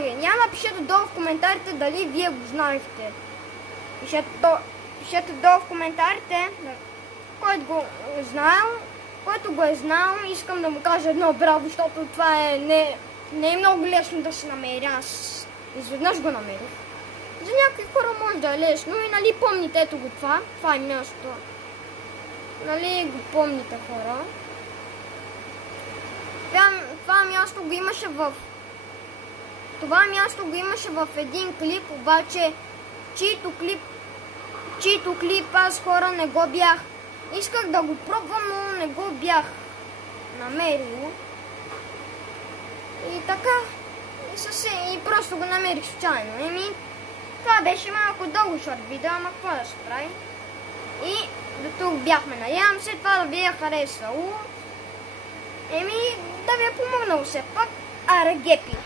няма, пишете долу в коментарите дали вие го знаехте. Пишете долу в коментарите, който го е знаел, искам да му кажа едно браво, защото това не е много лесно да се намери. Аз изведнъж го намерих. За някакви хора може да е лесно и нали помните, ето го това е място. Нали го помните, хора. Това място го имаше в един клип, обаче чийто клип аз, хора, не го бях. Исках да го пробвам, но не го бях намерил. И така, и просто го намерих случайно. Това беше малко дълго шорт видео, ама какво да се прави. И до тук бяхме. Надявам се това да ви е харесало. Да ви е помогнало все пак. Арагепи!